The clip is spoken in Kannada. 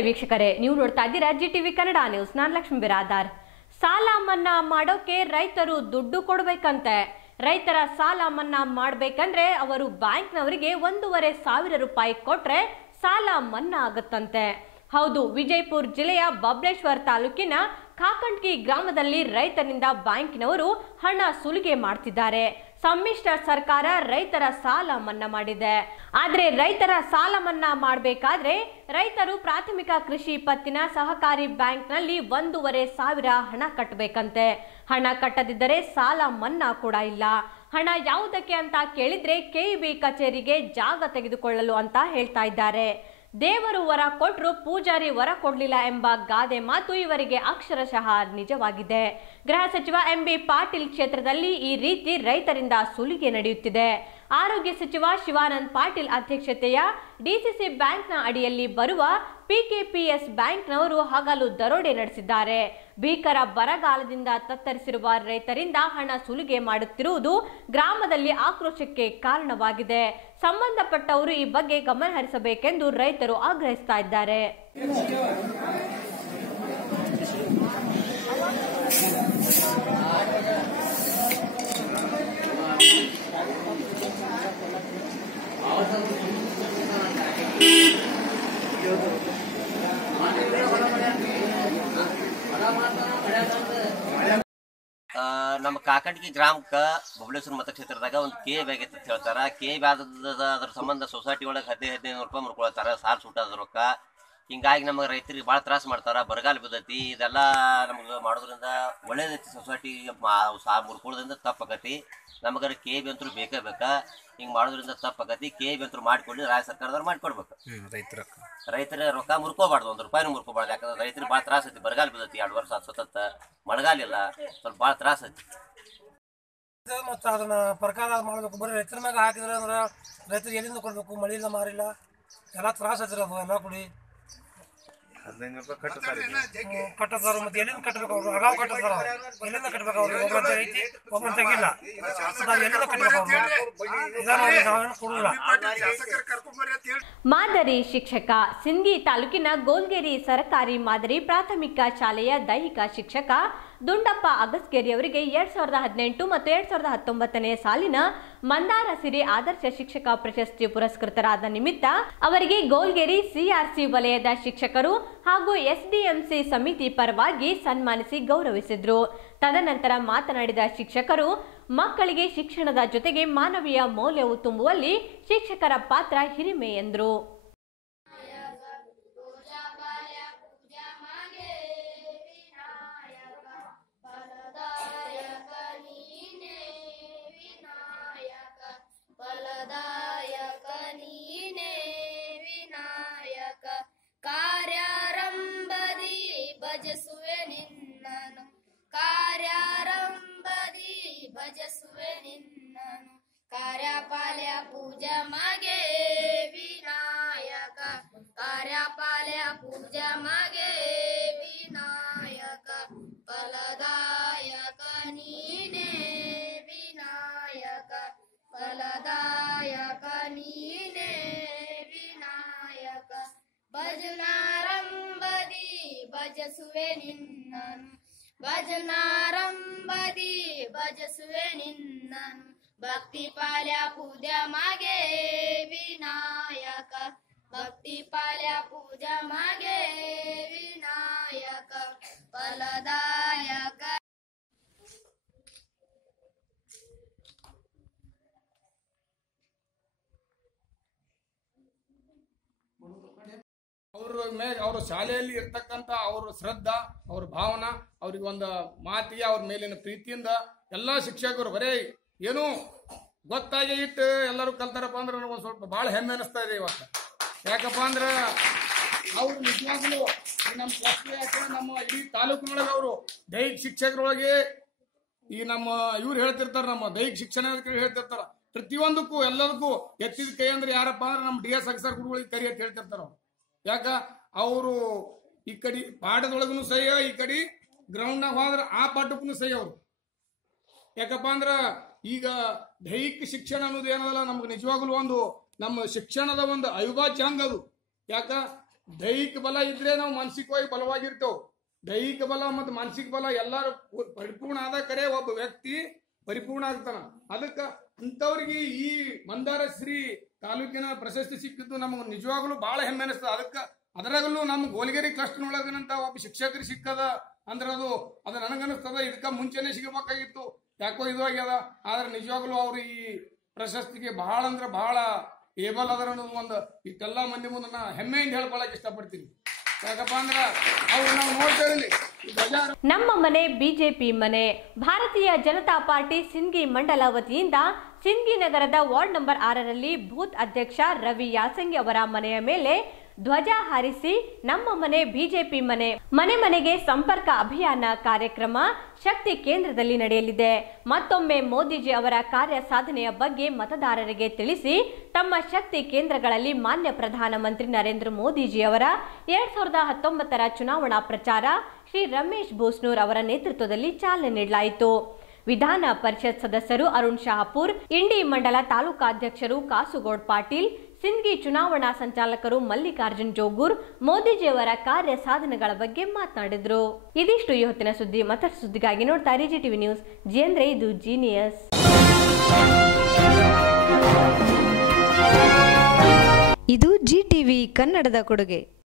ನಮಸ್ತೆ ವೀಕ್ಷಕರೇ, ನೀವು ನೋಡ್ತಾ ಇದ್ದೀರಾ ಜಿಟಿವಿ ಕನ್ನಡ ನ್ಯೂಸ್. ನಾನು ಲಕ್ಷ್ಮೀ ಬಿರಾದಾರ್. ಸಾಲ ಮನ್ನಾ ಮಾಡೋಕೆ ರೈತರು ದುಡ್ಡು ಕೊಡಬೇಕಂತೆ. ರೈತರ ಸಾಲ ಮನ್ನಾ ಮಾಡಬೇಕಂದ್ರೆ ಅವರು ಬ್ಯಾಂಕ್ನವರಿಗೆ 1,500 ರೂಪಾಯಿ ಕೊಟ್ರೆ ಸಾಲ ಮನ್ನಾ ಆಗುತ್ತಂತೆ. ಹೌದು, ವಿಜಯಪುರ ಜಿಲ್ಲೆಯ ಬಬಲೇಶ್ವರ ತಾಲೂಕಿನ ಕಾಕಂಡ್ಕಿ ಗ್ರಾಮದಲ್ಲಿ ರೈತರಿಂದ ಬ್ಯಾಂಕಿನವರು ಹಣ ಸುಲಿಗೆ ಮಾಡ್ತಿದ್ದಾರೆ. ಸಮ್ಮಿಶ್ರ ಸರ್ಕಾರ ರೈತರ ಸಾಲ ಮನ್ನಾ ಮಾಡಿದೆ. ಆದ್ರೆ ರೈತರ ಸಾಲ ಮನ್ನಾ ಮಾಡಬೇಕಾದ್ರೆ ರೈತರು ಪ್ರಾಥಮಿಕ ಕೃಷಿ ಪತ್ತಿನ ಸಹಕಾರಿ ಬ್ಯಾಂಕ್ನಲ್ಲಿ 1,500 ಹಣ ಕಟ್ಟಬೇಕಂತೆ. ಹಣ ಕಟ್ಟದಿದ್ದರೆ ಸಾಲ ಮನ್ನಾ ಕೂಡ ಇಲ್ಲ. ಹಣ ಯಾವುದಕ್ಕೆ ಅಂತ ಕೇಳಿದ್ರೆ ಕೆಇಬಿ ಕಚೇರಿಗೆ ಜಾಗ ತೆಗೆದುಕೊಳ್ಳಲು ಅಂತ ಹೇಳ್ತಾ ಇದ್ದಾರೆ. ದೇವರು ವರ ಕೊಟ್ರು ಪೂಜಾರಿ ವರ ಕೊಡ್ಲಿಲ್ಲ ಎಂಬ ಗಾದೆ ಮಾತು ಇವರಿಗೆ ಅಕ್ಷರಶಃ ನಿಜವಾಗಿದೆ. ಗೃಹ ಸಚಿವ ಎಂಬಿ ಪಾಟೀಲ್ ಕ್ಷೇತ್ರದಲ್ಲಿ ಈ ರೀತಿ ರೈತರಿಂದ ಸುಲಿಗೆ ನಡೆಯುತ್ತಿದೆ. ಆರೋಗ್ಯ ಸಚಿವ ಶಿವಾನಂದ ಪಾಟೀಲ್ ಅಧ್ಯಕ್ಷತೆಯ ಡಿಸಿಸಿ ಬ್ಯಾಂಕ್ನ ಅಡಿಯಲ್ಲಿ ಬರುವ ಪಿಕೆಪಿಎಸ್ ಬ್ಯಾಂಕ್ನವರು ಹಗಲು ದರೋಡೆ ನಡೆಸಿದ್ದಾರೆ. ಭೀಕರ ಬರಗಾಲದಿಂದ ತತ್ತರಿಸಿರುವ ರೈತರಿಂದ ಹಣ ಸುಲಿಗೆ ಮಾಡುತ್ತಿರುವುದು ಗ್ರಾಮದಲ್ಲಿ ಆಕ್ರೋಶಕ್ಕೆ ಕಾರಣವಾಗಿದೆ. ಸಂಬಂಧಪಟ್ಟವರು ಈ ಬಗ್ಗೆ ಗಮನ ಹರಿಸಬೇಕೆಂದು ರೈತರು ಆಗ್ರಹಿಸ್ತಾ ಇದ್ದಾರೆ. ನಮ್ಮ ಕಾಕಂಡ್ಕಿ ಗ್ರಾಮಕ್ಕ ಬಬಲೇಶ್ವರ ಮತಕ್ಷೇತ್ರದಾಗ ಒಂದು KEB ಆಗೈತೆ ಅಂತ ಹೇಳ್ತಾರ. KEB ಅದ್ರ ಸಂಬಂಧ ಸೊಸೈಟಿ ಒಳಗೆ 1500 ರೂಪಾಯಿ ಮುರ್ಕೊಳ್ತಾರ. ಸಾಲ ಸುಟ್ಟದ ರೊಕ್ಕ. ಹಿಂಗಾಗಿ ನಮಗೆ ರೈತರಿಗೆ ಭಾಳ ತ್ರಾಸ ಮಾಡ್ತಾರ. ಬರಗಾಲ ಬಿದ್ದೈತಿ. ಇದೆಲ್ಲ ನಮ್ಗೆ ಮಾಡೋದ್ರಿಂದ ಒಳ್ಳೇದೈತಿ. ಸೊಸೈಟಿ ಮುರ್ಕೊಳ್ಳೋದ್ರಿಂದ ತಪ್ಪಾಕತಿ. ನಮಗಾರ KEB ಅಂತೂ ಬೇಕೇ ಬೇಕಾ. ಹಿಂಗೆ ಮಾಡೋದ್ರಿಂದ ತಪ್ಪಾಕತಿ. KEB ಅಂತೂ ಮಾಡಿಕೊಡ್ಲಿ, ರಾಜ್ಯ ಸರ್ಕಾರದವ್ರು ಮಾಡಿಕೊಡ್ಬೇಕು. ರೈತರ ರೊಕ್ಕ ಮುರ್ಕೋಬಾರ್ದು, 1 ರೂಪಾಯಿನೂ ಮುರ್ಕೋಬಾರ್ದು. ಯಾಕಂದ್ರೆ ರೈತರಿಗೆ ಭಾಳ ತ್ರಾಸ ಐತಿ. ಬರಗಾಲ ಬಿದ್ದೈತಿ. 2 ವರ್ಷ ಸತತ ಮಳೆಗಾಲ ಇಲ್ಲ. ಸ್ವಲ್ಪ ಭಾಳ ತ್ರಾಸ ಐತಿ. ಮತ್ತು ಅದನ್ನ ಪ್ರಕಾರ ಮಾಡಬೇಕು. ಬರೀ ರೈತರ ಮ್ಯಾಗ ಹಾಕಿದ್ರೆ ಅಂದ್ರೆ ರೈತರಿಗೆ ಎಲ್ಲಿಂದ ಕೊಡಬೇಕು? ಮಳೆ ಇಲ್ಲ, ಮಾರಿಲ್ಲ, ಎಲ್ಲ ತ್ರಾಸ ಐತ್ರಿ. ಅದು ಎಲ್ಲ ಕುಡಿ 15 ರೂಪಾಯಿ ಕಟ್ಟತಾರ. ಮತ್ತೆ ಎಲ್ಲಿಂದ ಕಟ್ಟಬೇಕು? ಅವರು ಅಗಾವ್ ಕಟ್ಟತಾರ. ಎಲ್ಲಿಂದ ಕಟ್ಟಬೇಕು? ಅವ್ರು ಒಬ್ಬರಂತ ಐತಿ, ಒಬ್ಬರಂತಾಗಿಲ್ಲ. ನಾವು ಎಲ್ಲಿಂದ ಕಟ್ಟಬೇಕು? ಅವರು ಕೊಡಲ್ಲ. ಮಾದರಿ ಶಿಕ್ಷಕ. ಸಿಂದಗಿ ತಾಲೂಕಿನ ಗೋಲ್ಗೇರಿ ಸರ್ಕಾರಿ ಮಾದರಿ ಪ್ರಾಥಮಿಕ ಶಾಲೆಯ ದೈಹಿಕ ಶಿಕ್ಷಕ ದುಂಡಪ್ಪ ಅಗಸ್ಗೇರಿ ಅವರಿಗೆ 2018 ಮತ್ತು 2019ನೇ ಸಾಲಿನ ಮಂದಾರ ಸಿರಿ ಆದರ್ಶ ಶಿಕ್ಷಕ ಪ್ರಶಸ್ತಿ ಪುರಸ್ಕೃತರಾದ ನಿಮಿತ್ತ ಅವರಿಗೆ ಗೋಲ್ಗೇರಿ ಸಿಆರ್ಸಿ ವಲಯದ ಶಿಕ್ಷಕರು ಹಾಗೂ ಎಸ್ಡಿಎಂಸಿ ಸಮಿತಿ ಪರವಾಗಿ ಸನ್ಮಾನಿಸಿ ಗೌರವಿಸಿದ್ರು. ತದನಂತರ ಮಾತನಾಡಿದ ಶಿಕ್ಷಕರು, ಮಕ್ಕಳಿಗೆ ಶಿಕ್ಷಣದ ಜೊತೆಗೆ ಮಾನವೀಯ ಮೌಲ್ಯವು ತುಂಬುವಲ್ಲಿ ಶಿಕ್ಷಕರ ಪಾತ್ರ ಹಿರಿಮೆ ಎಂದರು. ಕಾರ್ಯಪಾಲ್ಯ ಪೂಜಾ ಮಾಗೆ ವಿನಾಯಕ, ಕಾರ್ಯಪಾಲ್ಯ ಪೂಜಾ ಮಾಗೆ ವಿನಾಯಕ, ಫಲದಾಯಕ ನೀನೇ ವಿನಾಯಕ, ಫಲದಾಯಕ ನೀನೇ ವಿನಾಯಕ. ಭಜನಾರಂಭದಿ ಭಜಸುವೆ ನಿನ್ನನು, ಭಜನಾರಂಭದಿ ಭಜಸುವೆ ನಿನ್ನನು, ಭಕ್ತಿ ಪಾಲ್ಯ ಪೂಜಾ ಮಾಗೆ ವಿನಾಯಕ, ಭಕ್ತಿ ಪಾಲ್ಯ ಪೂಜಾ ಮಾಗೆ ವಿನಾಯಕ, ಫಲದಾಯಕ. ಅವ್ರ ಶಾಲೆಯಲ್ಲಿ ಇರ್ತಕ್ಕಂಥ ಅವ್ರ ಶ್ರದ್ಧಾ, ಅವ್ರ ಭಾವನಾ, ಅವ್ರಿಗೆ ಒಂದು ಮಾತಿಗೆ ಅವ್ರ ಮೇಲಿನ ಪ್ರೀತಿಯಿಂದ ಎಲ್ಲ ಶಿಕ್ಷಕರು ಬರೇ ಏನು ಗೊತ್ತಾಗಿ ಇಟ್ಟು ಎಲ್ಲರೂ ಕಲ್ತಾರಪ್ಪ ಅಂದ್ರೆ ನನಗೊಂದು ಸ್ವಲ್ಪ ಭಾಳ ಹೆಮ್ಮೆ ಅನಿಸ್ತಾ ಇದೆ ಇವತ್ತು. ಯಾಕಪ್ಪ ಅಂದ್ರೆ ಅವ್ರು ನಿಜವಾಗ್ಲೂ ನಮ್ಮ ಇಡೀ ತಾಲೂಕಿನೊಳಗೆ ಅವರು ದೈಹಿಕ ಶಿಕ್ಷಕರೊಳಗೆ ಈ ನಮ್ಮ ಇವ್ರು ಹೇಳ್ತಿರ್ತಾರೆ, ನಮ್ಮ ದೈಹಿಕ ಶಿಕ್ಷಣ ಹೇಳ್ತಿರ್ತಾರ. ಪ್ರತಿಯೊಂದಕ್ಕೂ ಎಲ್ಲದಕ್ಕೂ ಎತ್ತಿದ ಕೈ ಅಂದ್ರೆ ಯಾರಪ್ಪ ಅಂದ್ರೆ ನಮ್ಮ DS ಅಗಸರ್ ಗುರುಗಳಿಗೆ ಕರಿ ಅಂತ ಹೇಳ್ತಿರ್ತಾರ. ಯಾಕ ಅವರು ಈ ಕಡೆ ಪಾಠದೊಳಗೂ ಸಹಿ, ಈ ಕಡೆ ಗ್ರೌಂಡ್ನಾಗ ಹೋದ್ರೆ ಆ ಪಾಠಕ್ಕೂ ಸಹಿ ಅವರು. ಯಾಕಪ್ಪ ಅಂದ್ರ ಈಗ ದೈಹಿಕ ಶಿಕ್ಷಣ ಅನ್ನೋದು ಏನದಲ್ಲ, ನಮ್ಗೆ ನಿಜವಾಗ್ಲೂ ಒಂದು ನಮ್ಮ ಶಿಕ್ಷಣದ ಒಂದು ಅವಿಭಾಜ್ಯ ಅಂಗ ಅದು. ಯಾಕ ದೈಹಿಕ ಬಲ ಇದ್ರೆ ನಾವು ಮಾನಸಿಕವಾಗಿ ಬಲವಾಗಿರ್ತೇವೆ. ದೈಹಿಕ ಬಲ ಮತ್ತು ಮಾನಸಿಕ ಬಲ ಎಲ್ಲರೂ ಪರಿಪೂರ್ಣ ಆದ ಕರೆ ಒಬ್ಬ ವ್ಯಕ್ತಿ ಪರಿಪೂರ್ಣ ಆಗ್ತಾನ. ಅದಕ್ಕೆ ಅಂಥವ್ರಿಗೆ ಈ ಮಂದಾರ ಶ್ರೀ ತಾಲೂಕಿನ ಪ್ರಶಸ್ತಿ ಸಿಕ್ಕಿದ್ದು ನಮಗೆ ನಿಜವಾಗ್ಲೂ ಬಹಳ ಹೆಮ್ಮೆ ಅನಿಸ್ತದೆ. ಅದಕ್ಕೆ ಅದರಾಗಲ್ಲೂ ನಮ್ಮ ಗೋಲ್ಗೇರಿ ಕ್ಲಸ್ಟರ್ನೊಳಗನಂತ ಒಬ್ಬ ಶಿಕ್ಷಕರು ಸಿಕ್ಕದ ಅಂದ್ರೆ ಅದು ನನಗನ್ನಿಸ್ತದ ಇದಕ್ಕೆ ಮುಂಚೆನೆ ಸಿಗಬೇಕಾಗಿತ್ತು, ಯಾಕೋ ಇದು ಆಗ್ಯದ. ಆದ್ರೆ ನಿಜವಾಗ್ಲೂ ಅವ್ರು ಈ ಪ್ರಶಸ್ತಿಗೆ ಬಹಳ ಅಂದ್ರೆ ಬಹಳ ಏಬಲ್ ಅದರ ಅನ್ನೋದು ಒಂದು ಇಷ್ಟೆಲ್ಲ ಮಂದಿ ಮುಂದೆ ನಾ ಹೆಮ್ಮೆಯಿಂದ ಹೇಳ್ಕೊಳಕ್ ಇಷ್ಟಪಡ್ತೀನಿ. ಯಾಕಪ್ಪ ಅಂದ್ರೆ ಅವ್ರು ನಾವು ನೋಡ್ತೇವೆ ನಮ್ಮ ಮನೆ ಬಿಜೆಪಿ ಮನೆ. ಭಾರತೀಯ ಜನತಾ ಪಾರ್ಟಿ ಸಿಂದಗಿ ಮಂಡಲ ವತಿಯಿಂದ ಸಿಂದಗಿ ನಗರದ ವಾರ್ಡ್ ನಂಬರ್ 6ರಲ್ಲಿ ಬೂತ್ ಅಧ್ಯಕ್ಷ ರವಿ ಯಾಸಂಗಿ ಅವರ ಮನೆಯ ಮೇಲೆ ಧ್ವಜ ಹಾರಿಸಿ ನಮ್ಮ ಮನೆ ಬಿಜೆಪಿ ಮನೆ ಮನೆ ಮನೆಗೆ ಸಂಪರ್ಕ ಅಭಿಯಾನ ಕಾರ್ಯಕ್ರಮ ಶಕ್ತಿ ಕೇಂದ್ರದಲ್ಲಿ ನಡೆಯಲಿದೆ. ಮತ್ತೊಮ್ಮೆ ಮೋದಿಜಿ ಅವರ ಕಾರ್ಯ ಸಾಧನೆಯ ಬಗ್ಗೆ ಮತದಾರರಿಗೆ ತಿಳಿಸಿ ತಮ್ಮ ಶಕ್ತಿ ಕೇಂದ್ರಗಳಲ್ಲಿ ಮಾನ್ಯ ಪ್ರಧಾನಮಂತ್ರಿ ನರೇಂದ್ರ ಮೋದಿಜಿ ಅವರ 2019ರ ಚುನಾವಣಾ ಪ್ರಚಾರ ಶ್ರೀ ರಮೇಶ್ ಬೋಸ್ನೂರ್ ಅವರ ನೇತೃತ್ವದಲ್ಲಿ ಚಾಲನೆ ನೀಡಲಾಯಿತು. ವಿಧಾನ ಪರಿಷತ್ ಸದಸ್ಯರು ಅರುಣ್ ಶಹಾಪುರ್, ಇಂಡಿ ಮಂಡಲ ತಾಲೂಕಾಧ್ಯಕ್ಷರು ಕಾಸುಗೌಡ್ ಪಾಟೀಲ್, ಸಿಂದಗಿ ಚುನಾವಣಾ ಸಂಚಾಲಕರು ಮಲ್ಲಿಕಾರ್ಜುನ್ ಜೋಗೂರ್ ಮೋದಿಜಿಯವರ ಕಾರ್ಯ ಸಾಧನೆಗಳ ಬಗ್ಗೆ ಮಾತನಾಡಿದರು. ಇದಿಷ್ಟು ಇವತ್ತಿನ ಸುದ್ದಿ. ಮತ್ತಷ್ಟು ಸುದ್ದಿಗಾಗಿ ನೋಡ್ತಾ ಇರಿ ಜಿಟಿವಿ ನ್ಯೂಸ್. ಜಿ ಅಂದ್ರೆ ಇದು ಜೀನಿಯಸ್. ಇದು ಜಿಟಿವಿ ಕನ್ನಡದ ಕೊಡುಗೆ.